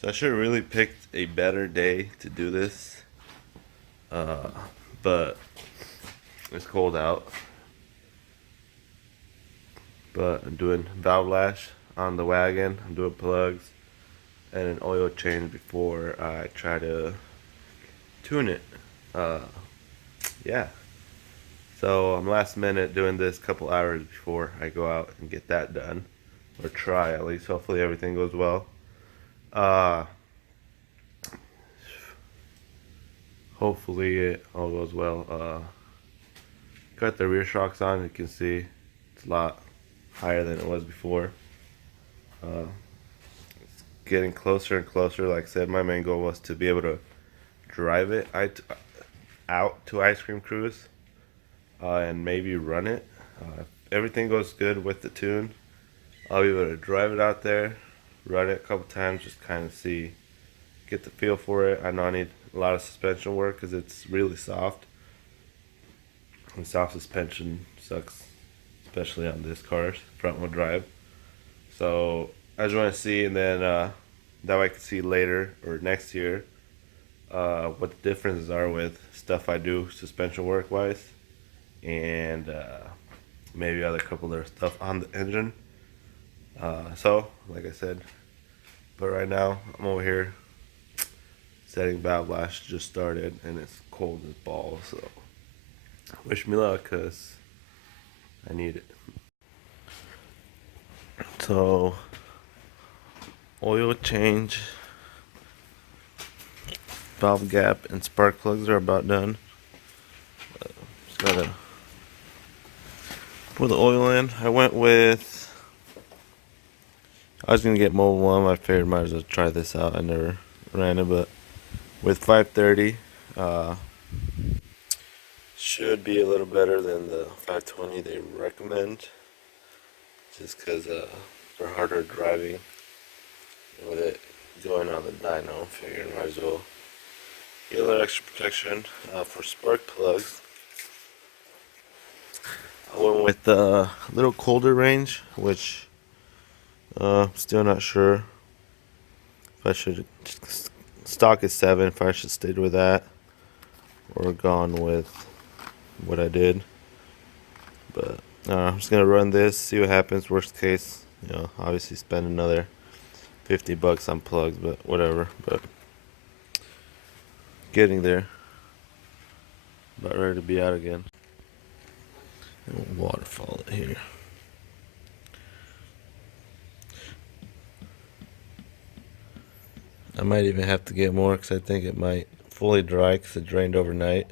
So I should have really picked a better day to do this, uh, but it's cold out. But I'm doing valve lash on the wagon. I'm doing plugs and an oil change before I try to tune it. Uh, yeah. So I'm last minute doing this a couple hours before I go out and get that done, or try at least. Hopefully everything goes well. Uh, Hopefully it all goes well. Got the rear shocks on. You can see it's a lot higher than it was before. Uh, Getting closer and closer. Like I said, my main goal was to be able to drive it out to Ice Cream Cruise and maybe run it. If everything goes good with the tune, I'll be able to drive it out there, run it a couple times, just kind of see, get the feel for it. I know I need a lot of suspension work because it's really soft. And soft suspension sucks, especially on this car's front wheel drive. So I just want to see, and then that way I can see later or next year what the differences are with stuff I do suspension work wise, and maybe other couple other stuff on the engine. So, like I said, but right now I'm over here setting valve lash. Just started and it's cold as balls. So wish me luck, cause I need it. So oil change, valve gap, and spark plugs are about done. Just gotta pour the oil in. I went with. I was gonna get Mobile One. I figured might as well try this out. I never ran it, but with 530, uh, should be a little better than the 520 they recommend. Just because for harder driving, with it going on the dyno, figured might as well get a little extra protection. For spark plugs, I went with a little colder range, which still not sure if I should. Stock is 7. If I should stayed with that or gone with what I did, but I'm just gonna run this, see what happens. Worst case, obviously spend another $50 on plugs, but whatever. But getting there, about ready to be out again. Waterfall it here. I might even have to get more because I think it might fully dry because it drained overnight.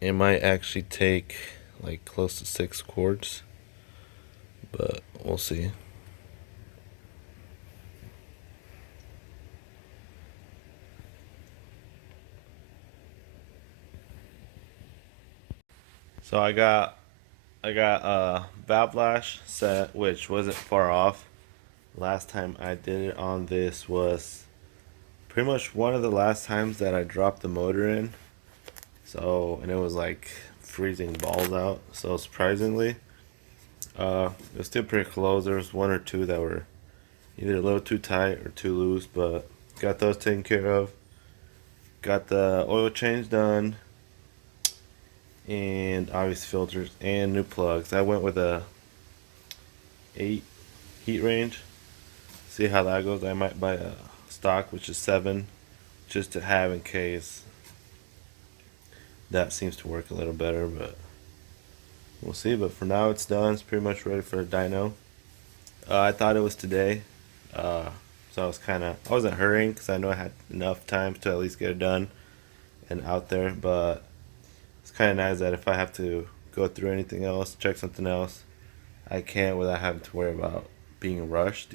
It might actually take like close to 6 quarts, but we'll see. So I got valve lash set, which wasn't far off. Last time I did it on this was pretty much one of the last times that I dropped the motor in. So, and it was like freezing balls out. So surprisingly, it was still pretty close. There was one or two that were either a little too tight or too loose, but got those taken care of. Got the oil change done, and obvious filters and new plugs. I went with a 8 heat range. See how that goes. I might buy a stock which is 7 just to have in case. That seems to work a little better, but we'll see. But for now it's done. It's pretty much ready for a dyno. I thought it was today, so I wasn't hurrying because I know I had enough time to at least get it done and out there. But it's kind of nice that if I have to go through anything else, check something else, I can without having to worry about being rushed.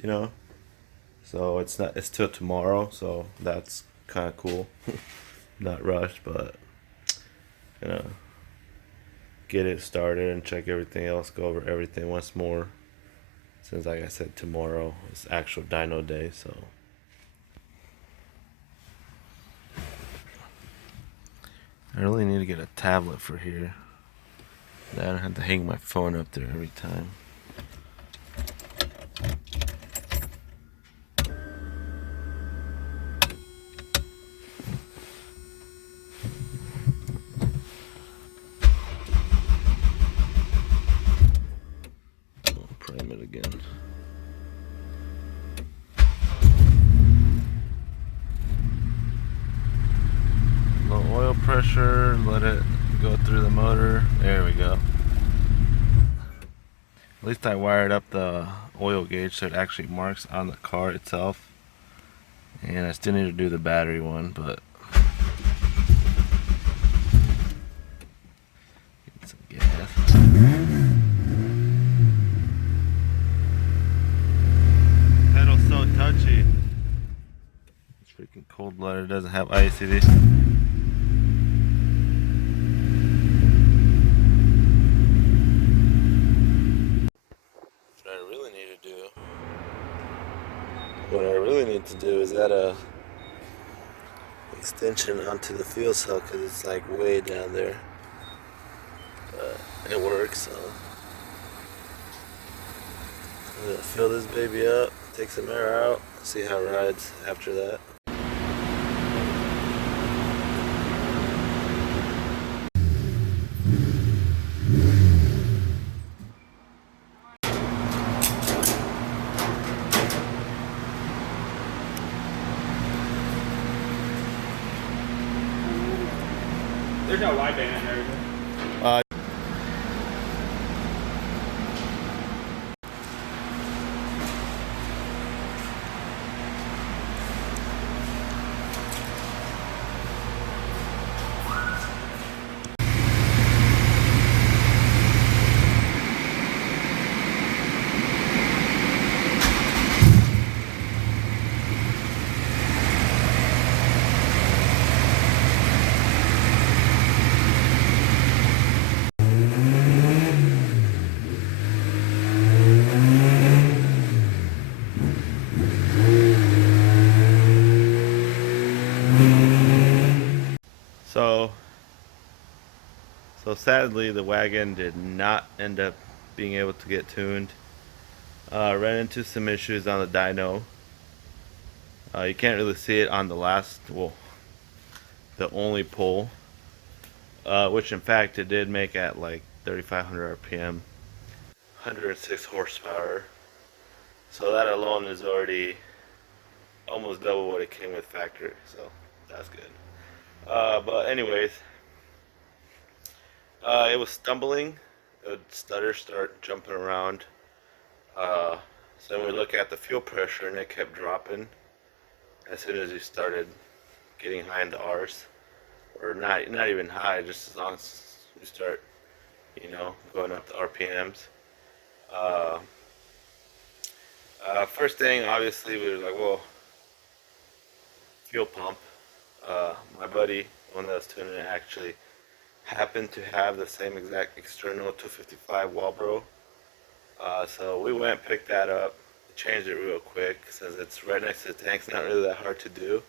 So it's till tomorrow, so that's kind of cool. Not rushed, but you know, get it started and check everything else, go over everything once more. Since, like I said, tomorrow is actual dyno day, so. I really need to get a tablet for here. I don't have to hang my phone up there every time. again. Low oil pressure, let it go through the motor. There we go. At least I wired up the oil gauge so it actually marks on the car itself. And I still need to do the battery one, but get some gas. Pedal's so touchy. It's freaking cold-blooded. It doesn't have ICD. What I really need to do is add a extension onto the fuel cell because it's like way down there. But it works, so I'm gonna fill this baby up, take some air out, see how it rides after that. There's no wideband in there, is there? So sadly, the wagon did not end up being able to get tuned. Ran into some issues on the dyno. You can't really see it on the the only pull, which in fact it did make at like 3,500 RPM, 106 horsepower. So that alone is already almost double what it came with factory. So that's good. But anyways, it was stumbling. It would stutter, start jumping around. So then we look at the fuel pressure, and it kept dropping as soon as we started getting high in the R's, or not even high, just as long as we start, going up the RPMs. First thing, obviously, we were like, well, fuel pump. My buddy, one that was tuning it, actually happened to have the same exact external 255 Walbro. So we went, picked that up, changed it real quick since it's right next to the tank. It's not really that hard to do.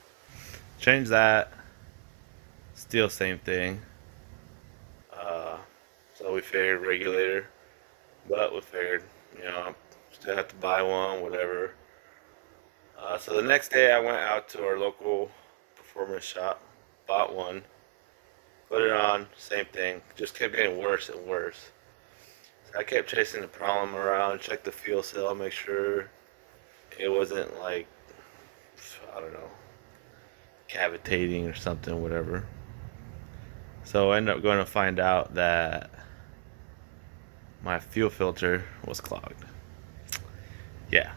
Change that. Still same thing. So we figured regulator, but we figured, still have to buy one, whatever. So the next day I went out to our local performance shop, bought one, put it on, same thing, just kept getting worse and worse. So I kept chasing the problem around, checked the fuel cell, make sure it wasn't like, I don't know, cavitating or something, whatever. So I ended up going to find out that my fuel filter was clogged. Yeah.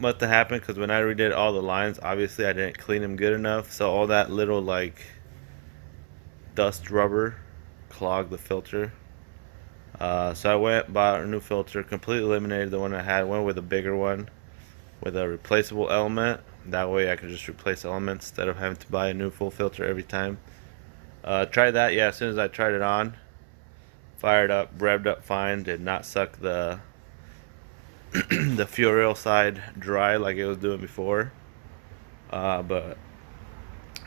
Must have happened because when I redid all the lines, obviously I didn't clean them good enough. So all that little like dust rubber clogged the filter. So I went, bought a new filter, completely eliminated the one I had, went with a bigger one with a replaceable element. That way I could just replace elements instead of having to buy a new full filter every time. Tried that, yeah, as soon as I tried it on, fired up, revved up fine, did not suck the the fuel rail side dry like it was doing before. But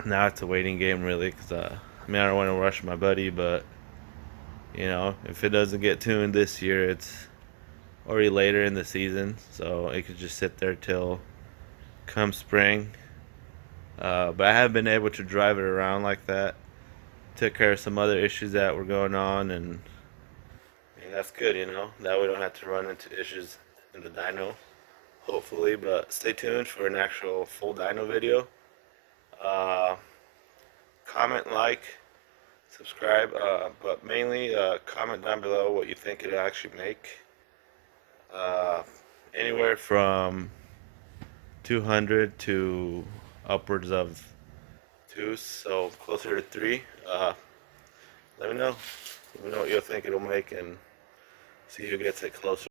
now it's a waiting game really, because I don't want to rush my buddy, but if it doesn't get tuned this year, it's already later in the season, so it could just sit there till come spring. But I have been able to drive it around like that. Took care of some other issues that were going on, and And that's good, you know. That we don't have to run into issues in the dyno, hopefully. But stay tuned for an actual full dyno video. Uh, Comment, like, subscribe, but mainly comment down below what you think it'll actually make. Uh, Anywhere from 200 to upwards of 2, so closer to 3. Let me know. Let me know what you think it'll make and see who gets it closer.